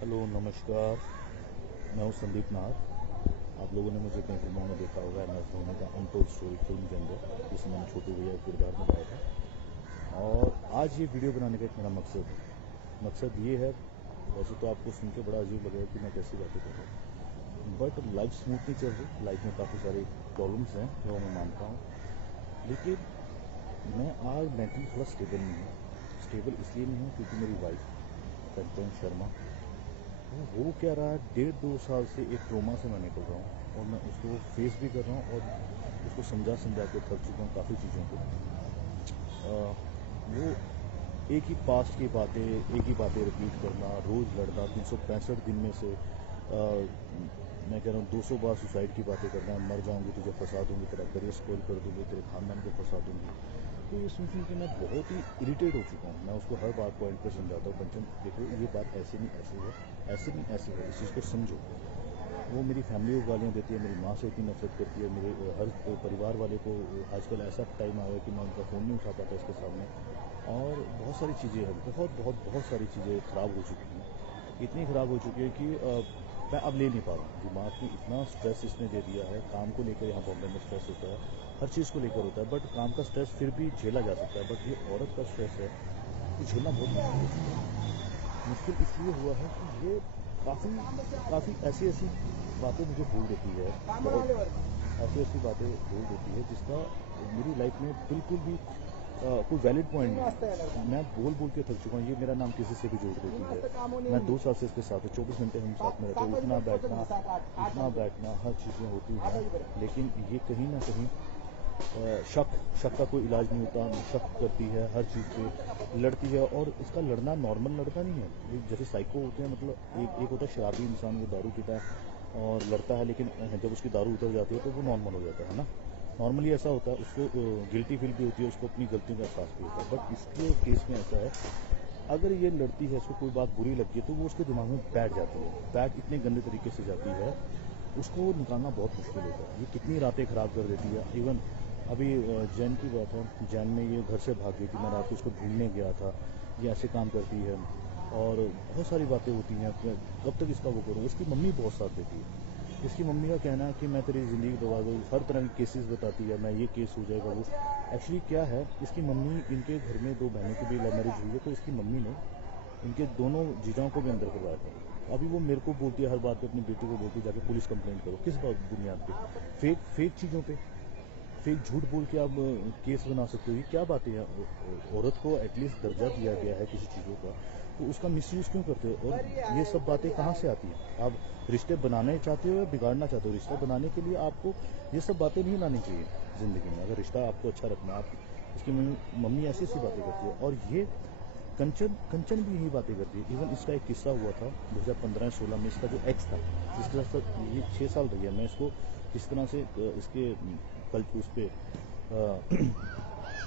Hello नमस्कार। मैं हूँ संदीप नाहर। आप लोगों ने मुझे कई फिल्मों में देखा होगा। एम एस धोनी का अनटोल्ड स्टोरी फिल्म के अंदर, जिसमें मैंने छोटू भैया का किरदार निभाया था। और आज ये वीडियो बनाने का एक मेरा मकसद ये है। वैसे तो आपको सुन के बड़ा अजीब लगेगा कि मैं कैसी बातें कर रहा हूँ, बट लाइफ स्मूथ नहीं चल रही। लाइफ में काफ़ी सारी प्रॉब्लम्स हैं जो मैं मानता हूँ, लेकिन मैं आज मेंटली थोड़ा स्टेबल नहीं हूँ। स्टेबल इसलिए नहीं हूँ क्योंकि मेरी वाइफ कंचन शर्मा, वो हो क्या रहा है, 1.5-2 साल से एक ट्रोमा से मैं निकल रहा हूँ और मैं उसको फेस भी कर रहा हूँ और उसको समझा के थक चुका हूँ काफ़ी चीज़ों को। वो एक ही पास्ट की बातें, एक ही बातें रिपीट करना, रोज़ लड़ना, 365 दिन में से मैं कह रहा हूँ 200 बार सुसाइड की बातें करना, मर जाऊंगी तुझे फंसा दूंगी, तेरा करियर स्पॉइल कर दूंगी, तेरे खानदान को फंसा दूंगी। तो ये सुन के मैं बहुत ही इरिटेट हो चुका हूँ। मैं उसको हर बात पॉइंट पर समझाता हूँ, कंचन देखो ये बात ऐसे नहीं ऐसे है, ऐसे नहीं ऐसे है, इस चीज़ को समझो। वो मेरी फैमिली को गालियाँ देती है, मेरी माँ से इतनी नफरत करती है, मेरे हर परिवार वाले को। आजकल ऐसा टाइम आया कि मैं उनका फ़ोन नहीं उठा पाता इसके सामने। और बहुत सारी चीज़ें हैं, बहुत सारी चीज़ें ख़राब हो चुकी हैं। इतनी ख़राब हो चुकी है कि मैं अब ले नहीं पा रहा हूँ। दिमाग में इतना स्ट्रेस इसने दे दिया है। काम को लेकर यहाँ बॉम्बे में स्ट्रेस होता है, हर चीज़ को लेकर होता है, बट काम का स्ट्रेस फिर भी झेला जा सकता है। बट ये औरत का स्ट्रेस है, ये झेलना बहुत मुश्किल हो चुका है। मुश्किल इसलिए हुआ है कि ये काफ़ी काफ़ी ऐसी ऐसी बातें मुझे बोल देती है, बहुत ऐसी ऐसी बातें बोल देती है जिसका मेरी लाइफ में बिल्कुल भी कोई वैलिड पॉइंट नहीं। मैं बोल बोल के थक चुका हूँ। ये मेरा नाम किसी से भी जोड़ देती है। मैं 2 साल से इसके साथ हूँ, 24 घंटे हम साथ में रहते हैं, उठना बैठना हर चीज़ें होती हैं, लेकिन ये कहीं ना कहीं शक का कोई इलाज नहीं होता। शक करती है, हर चीज़ पे लड़ती है। और इसका लड़ना नॉर्मल लड़का नहीं है। ये जैसे साइको होते हैं, मतलब एक होता है शराबी इंसान, वो दारू पीता है और लड़ता है, लेकिन जब उसकी दारू उतर जाती है तो वो नॉर्मल हो जाता है ना। नॉर्मली ऐसा होता है, उसको गिल्टी फील भी होती है, उसको अपनी गलतियों का एहसास भी होता है। बट इसके केस में ऐसा है, अगर ये लड़ती है, इसको कोई बात बुरी लगती है तो वो उसके दिमाग में बैठ जाती है। बैठ इतने गंदे तरीके से जाती है, उसको निकालना बहुत मुश्किल होता है। ये कितनी रातें ख़राब कर देती है। इवन अभी जैन की बात है, जैन में ये घर से भाग गई थी, मैं रात को उसको ढूंढने गया था। ये ऐसे काम करती है और बहुत सारी बातें होती हैं। कब तक इसका वो करूँ। इसकी मम्मी बहुत साथ देती है। इसकी मम्मी का कहना है कि मैं तेरी ज़िंदगी बर्बाद हो, हर तरह के केसेस बताती है, मैं ये केस हो जाएगा वो। एक्चुअली क्या है, इसकी मम्मी, इनके घर में 2 बहनों की भी लव मैरिज हुई है, तो इसकी मम्मी ने इनके दोनों जीजाओं को भी अंदर करवाया था। अभी वो मेरे को बोलती है, हर बात पे अपनी बेटी को बोलती है जाके पुलिस कंप्लेंट करो। किस बात बुनियाद पे? फेक चीज़ों पे, फेक झूठ बोल के आप केस बना सकते हो। ये क्या बातें हैं? औरत को एटलीस्ट दर्जा दिया गया है किसी चीज़ों का, तो उसका मिसयूज़ क्यों करते हो? और ये सब बातें कहाँ से आती हैं? आप रिश्ते बनाने चाहते हो या बिगाड़ना चाहते हो? रिश्ता बनाने के लिए आपको ये सब बातें नहीं लानी चाहिए ज़िंदगी में। अगर रिश्ता आपको अच्छा रखना है, आप इसकी मम्मी ऐसी ऐसी बातें करती है। और ये कंचन कंचन भी यही बातें करती है। इवन इसका एक किस्सा हुआ था 2015-16 में। इसका जो एक्स था, जिसके साथ ये 6 साल रही है, मैं इसको किस तरह से इसके कल उस पर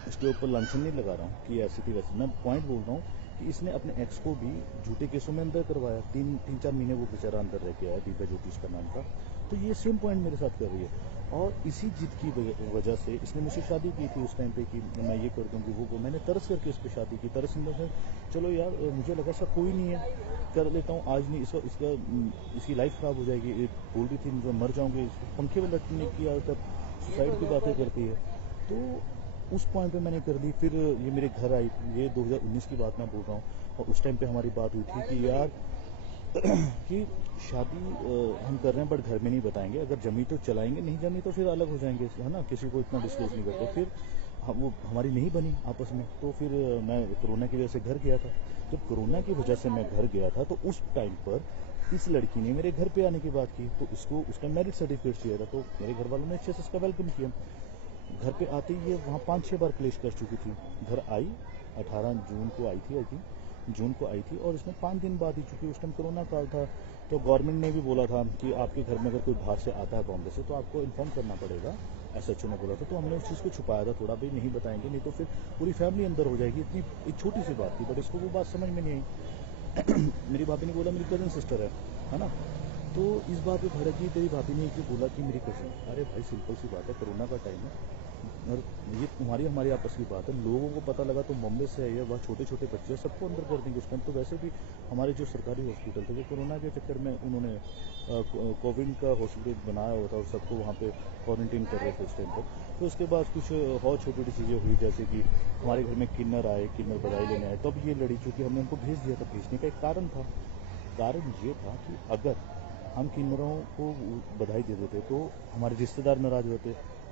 इसके ऊपर लांछन नहीं लगा रहा हूँ कि ऐसी थी वैसी। मैं पॉइंट बोल रहा हूँ कि इसने अपने एक्स को भी झूठे केसों में अंदर करवाया। 3-4 महीने वो बेचारा अंदर रह के आया, दिव्या ज्योति उसका नाम था। तो ये सेम पॉइंट मेरे साथ कर रही है। और इसी जिद की वजह से इसने मुझसे शादी की थी उस टाइम पे कि मैं ये कर दूंगी वो मैंने तरस करके इस पर शादी की। तरस इन द सेंस, चलो यार मुझे लगा ऐसा कोई नहीं है, कर लेता हूँ। आज नहीं, इसकी लाइफ ख़राब हो जाएगी। बोल रही थी मुझे मर जाऊंगी, पंखे में लटकने की आदत, सुसाइड की बातें करती है। तो उस पॉइंट पे मैंने कर ली। फिर ये मेरे घर आई, ये 2019 की बात मैं बोल रहा हूँ। और उस टाइम पे हमारी बात हुई थी कि यार कि शादी हम कर रहे हैं, बट घर में नहीं बताएंगे। अगर जमी तो चलाएंगे, नहीं जमी तो फिर अलग हो जाएंगे, है ना। किसी को इतना डिस्कस नहीं करते। फिर वो हमारी नहीं बनी आपस में। तो फिर मैं कोरोना की वजह से घर गया था। जब कोरोना की वजह से मैं घर गया था, तो उस टाइम पर इस लड़की ने मेरे घर पे आने की बात की। तो इसको उस टाइम मैरिज सर्टिफिकेट चाहिए था, तो मेरे घर वालों ने अच्छे से इसका वेलकम किया। घर पे आते ही ये वहाँ 5-6 बार क्लेश कर चुकी थी। घर आई 18 जून को आई थी, आई थिंक जून को आई थी, और इसमें 5 दिन बाद ही, चूँकि उस टाइम कोरोना काल था, तो गवर्नमेंट ने भी बोला था कि आपके घर में अगर कोई बाहर से आता है बॉम्बे से तो आपको इन्फॉर्म करना पड़ेगा। एसएचओ ने बोला था। तो हमने उस चीज़ को छुपाया था थोड़ा, भाई नहीं बताएंगे, नहीं तो फिर पूरी फैमिली अंदर हो जाएगी। इतनी एक छोटी सी बात थी, बट इसको वो बात समझ में नहीं आई। मेरी भाभी ने बोला मेरी कज़न सिस्टर है ना। तो इस बात पे भड़क गई। तेरी भाभी ने एक बोला कि मेरी कज़न। अरे भाई सिंपल सी बात है, कोरोना का टाइम है, और ये तुम्हारी हमारी आपस की बात है। लोगों को पता लगा तो बॉम्बे से है, वहाँ छोटे छोटे बच्चे सबको अंदर कर देंगे। उस टाइम तो वैसे भी हमारे जो सरकारी हॉस्पिटल थे वो कोरोना के चक्कर में उन्होंने कोविड का हॉस्पिटल बनाया हुआ था और सबको वहाँ पे क्वारंटीन कर रहे थे उस टाइम पर। तो उसके बाद कुछ और छोटी छोटी चीज़ें हुई, जैसे कि हमारे घर में किन्नर आए, किन्नर बधाई लेने आए, तब ये लड़ी। चूँकि हमने उनको भेज दिया था, भेजने का एक कारण था। कारण ये था कि अगर हम किन्नरों को बधाई दे देते तो हमारे रिश्तेदार नाराज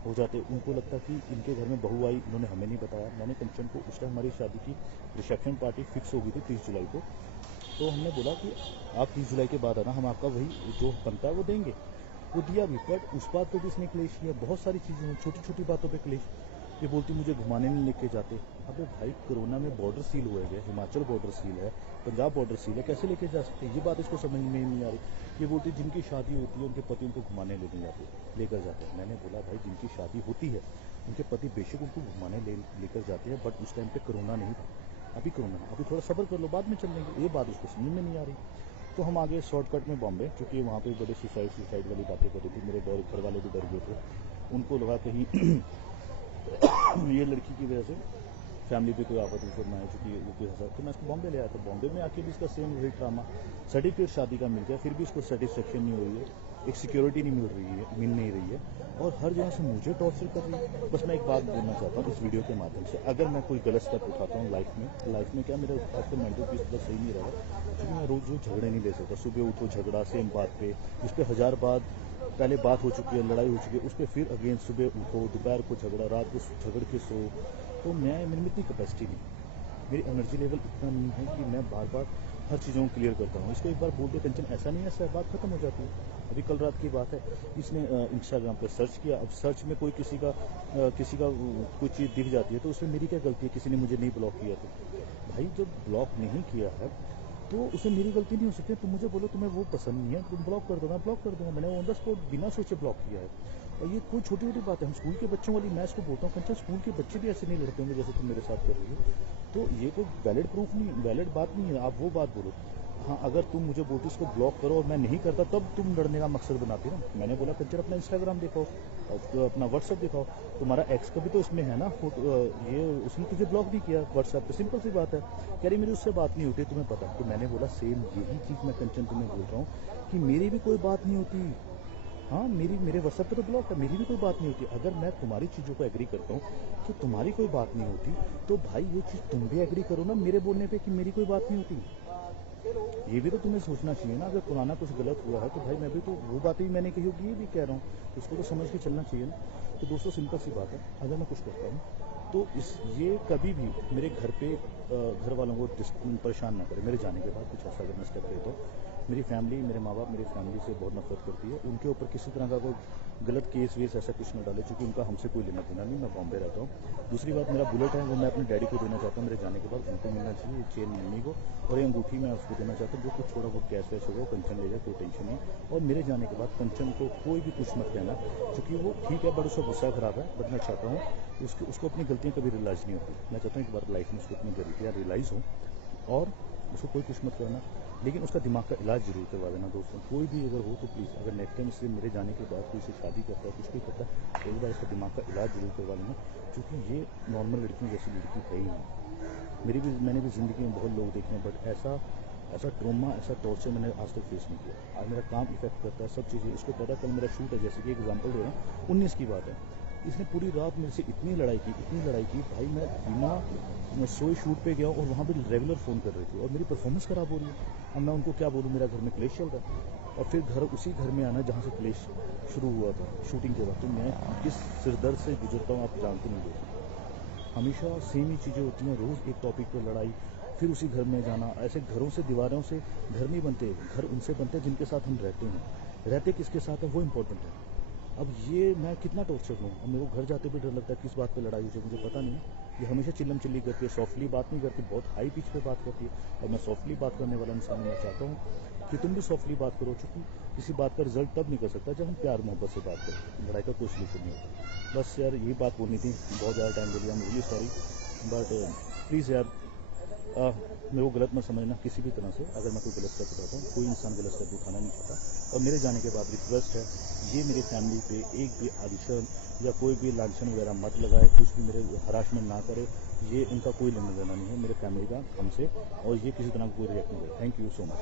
हो जाते। उनको लगता कि इनके घर में बहू आई, इन्होंने हमें नहीं बताया। मैंने कंचन को, उस टाइम हमारी शादी की रिसेप्शन पार्टी फिक्स हो गई थी 30 जुलाई को, तो हमने बोला कि आप 30 जुलाई के बाद आना, हम आपका वही जो बनता है वो देंगे। वो दिया भी, बट उस बात पर भी इसने क्लेश किया। बहुत सारी चीज़ें हुई, छोटी छोटी बातों पर क्लेश। ये बोलती मुझे घुमाने नहीं लेके जाते। अबे भाई, कोरोना में बॉर्डर सील हुए गए, हिमाचल बॉर्डर सील है, पंजाब बॉर्डर सील है, कैसे लेके जा सकते हैं? ये बात इसको समझ में नहीं आ रही। ये बोलती जिनकी शादी होती है उनके पति उनको घुमाने लेकर जाते हैं। मैंने बोला भाई, जिनकी शादी होती है उनके पति बेशक उनको घुमाने लेकर जाते हैं, बट उस टाइम पे कोरोना नहीं था। अभी कोरोना, अभी थोड़ा सब्र कर लो, बाद में चल लेंगे। ये बात उसको समझ में नहीं आ रही। तो हम आगे शॉर्टकट में बॉम्बे, क्योंकि वहाँ पे बड़े सुसाइड वाली बातें कर रही थी। मेरे घर वाले भी डर गए थे, उनको लगा कहीं ये लड़की की वजह से फैमिली पे कोई आफत उफत ना है, चूँकि वो कोई हंसा। तो मैं इसको बॉम्बे ले आया था। बॉम्बे में आके भी इसका सेम वही ड्रामा। सर्टिफिकेट शादी का मिल गया, फिर भी इसको सेटिस्फेक्शन नहीं हो रही है, एक सिक्योरिटी नहीं मिल नहीं रही है, और हर जगह से मुझे टॉर्चर कर रही है। बस मैं एक बात बोलना चाहता हूँ इस वीडियो के माध्यम से, अगर मैं कोई गलत स्टेप उठाता हूँ लाइफ में क्या, मेरा आजकल मेंटल पीस थोड़ा सही नहीं रहा, क्योंकि मैं रोज़ झगड़े नहीं ले सकता। सुबह उठो झगड़ा सेम बात पे, उस पर 1000 बात पहले बात हो चुकी है, लड़ाई हो चुकी है, उस पर फिर अगेन सुबह उठो, दोपहर को झगड़ा, रात को झगड़ के सो। तो मेरे में इतनी कैपेसिटी नहीं, मेरी एनर्जी लेवल इतना नहीं है कि मैं बार बार हर चीज़ों को क्लियर करता हूँ। इसको एक बार बोल दे कंचन ऐसा नहीं है, ऐसा बात खत्म हो जाती है। अभी कल रात की बात है, इसने इंस्टाग्राम पे सर्च किया। अब सर्च में कोई किसी का कोई चीज़ दिख जाती है तो उसमें मेरी क्या गलती है? किसी ने मुझे नहीं ब्लॉक किया तो भाई, जब ब्लॉक नहीं किया है तो उसमें मेरी गलती नहीं हो सकती। तुम मुझे बोलो तुम्हें वो पसंद नहीं है, तुम ब्लॉक कर दो, मैं ब्लॉक कर दूंगा। मैंने ऑन द स्पॉट बिना सोचे ब्लॉक किया है। और ये कोई छोटी छोटी बात है। हम स्कूल के बच्चों वाली, मैं इसको बोलता हूँ कंचन, स्कूल के बच्चे भी ऐसे नहीं लड़ते होंगे जैसे तुम मेरे साथ कर रही हो। तो ये कोई वैलिड प्रूफ नहीं, वैलिड बात नहीं है। आप वो बात बोलो। हाँ, अगर तुम मुझे बोलती इसको ब्लॉक करो और मैं नहीं करता, तब तुम लड़ने का मकसद बनाती ना। मैंने बोला कंचन अपना इंस्टाग्राम दिखाओ, तो अपना व्हाट्सअप दिखाओ, तुम्हारा एक्स का भी तो इसमें है ना फोटो, ये उसने तुझे ब्लॉक भी किया व्हाट्सएप पे, सिंपल सी बात है। कह रही मेरी उससे बात नहीं होती, तुम्हें पता। तो मैंने बोला सेम यही चीज़ मैं कंचन तुम्हें बोल रहा हूँ कि मेरी भी कोई बात नहीं होती। हाँ, मेरे व्हाट्सएप पे तो ब्लॉक है, मेरी भी कोई बात नहीं होती। अगर मैं तुम्हारी चीज़ों को एग्री करता हूँ कि तुम्हारी कोई बात नहीं होती, तो भाई ये चीज़ तुम भी एग्री करो ना मेरे बोलने पे कि मेरी कोई बात नहीं होती। ये भी तो तुम्हें सोचना चाहिए ना। अगर पुराना कुछ गलत हुआ है तो भाई मैं भी तो वो बातें भी मैंने कही होगी, ये भी कह रहा हूँ, तो उसको तो समझ के चलना चाहिए ना। तो दोस्तों सिंपल सी बात है, अगर मैं कुछ करता हूँ तो ये कभी भी मेरे घर पे घर वालों को परेशान ना करे। मेरे जाने के बाद कुछ ऐसा अगर मैं स्टेप लेता हूँ, मेरी फैमिली, मेरे माँ बाप मेरी फैमिली से बहुत नफरत करती है। उनके ऊपर किसी तरह का कोई गलत केस वेस ऐसा कुछ न डाले, क्योंकि उनका हमसे कोई लेना देना नहीं। मैं बॉम्बे रहता हूँ। दूसरी बात, मेरा बुलेट है वो मैं अपने डैडी को देना चाहता हूँ। मेरे जाने के बाद उनको मिलना चाहिए, ये चेन मम्मी को, और ये अंगूठी मैं उसको देना चाहता हूँ। जो कुछ थोड़ा बहुत कैश वैश होगा वो कंचन ले जाए, कोई टेंशन नहीं। और मेरे जाने के बाद कंचन को कोई भी कुछ मत कहना, क्योंकि वो ठीक है बट उसका गुस्सा खराब है। बट मैं चाहता हूँ उसको अपनी गलतियाँ कभी रियलाइज़ नहीं होती। मैं चाहता हूँ एक बार लाइफ में उसको अपनी गलतियाँ रियलाइज़ हो, और उसको कोई कुछ मत करना, लेकिन उसका दिमाग का इलाज जरूर करवा देना। दोस्तों कोई भी अगर हो तो प्लीज़, अगर नेक्स्ट टाइम इससे मेरे जाने के बाद कोई इसे शादी करता है, कुछ भी करता है, तो एक बार इसका दिमाग का इलाज जरूर करवा लेना, क्योंकि ये नॉर्मल लड़कियों जैसी लड़की है ही नहीं। मैंने भी ज़िंदगी में बहुत लोग देखे हैं, बट ऐसा ट्रोमा, ऐसा टॉर्चर मैंने आज तक फेस नहीं किया। आज मेरा काम इफेक्ट करता है, सब चीज़ें इसको पता। कल मेरा शूट है, जैसे कि एग्जाम्पल दे रहा हूँ, 19 की बात है। इसने पूरी रात मेरे से इतनी लड़ाई की भाई, मैं बिना सोए शूट पे गया और वहाँ पे रेगुलर फ़ोन कर रही थी, और मेरी परफॉर्मेंस ख़राब हो रही है। अब मैं उनको क्या बोलूँ, मेरा घर में क्लेश चल रहा है, और फिर उसी घर में आना जहाँ से क्लेश शुरू हुआ था शूटिंग के बाद। तो मैं किस सिरदर्द से गुजरता हूँ आप जानते नहीं दोस्तों। हमेशा सेम ही चीज़ें होती हैं, रोज़ एक टॉपिक पर लड़ाई, फिर उसी घर में जाना। ऐसे घरों से, दीवारों से घर नहीं बनते, घर उनसे बनते हैं जिनके साथ हम रहते हैं। रहते किसके साथ है वो इम्पोर्टेंट है। अब ये मैं कितना टॉर्चर लूँ, अब मेरे को घर जाते भी डर लगता है किस बात पे लड़ाई हो जाए, मुझे पता नहीं। ये हमेशा चिल्लम चिल्ली करती है, सॉफ्टली बात नहीं करती, बहुत हाई पिच पे बात करती है। और मैं सॉफ्टली बात करने वाला इंसान हूं। मैं चाहता हूँ कि तुम भी सॉफ्टली बात करो, क्योंकि किसी बात का रिजल्ट तब निकल सकता है जब हम प्यार मोहब्बत से बात करें। लड़ाई का कोई सोल्यूशन नहीं होता। बस यार यही बात बोलनी थी, बहुत ज़्यादा टाइम ले लिया, I am really sorry, but please यार मेरे को गलत मत समझना किसी भी तरह से। अगर मैं कोई गलत स्टेप उठाता हूँ, कोई इंसान गलत स्टेप उठाना नहीं चाहता। और मेरे जाने के बाद रिक्वेस्ट है, ये मेरी फैमिली पे एक भी अनशन या कोई भी लांछन वगैरह मत लगाए, कुछ भी मेरे हरासमेंट ना करे। ये इनका कोई लेना देना नहीं है मेरे फैमिली का हमसे, और ये किसी तरह का कोई रिएक्ट नहीं करे। Thank you so much.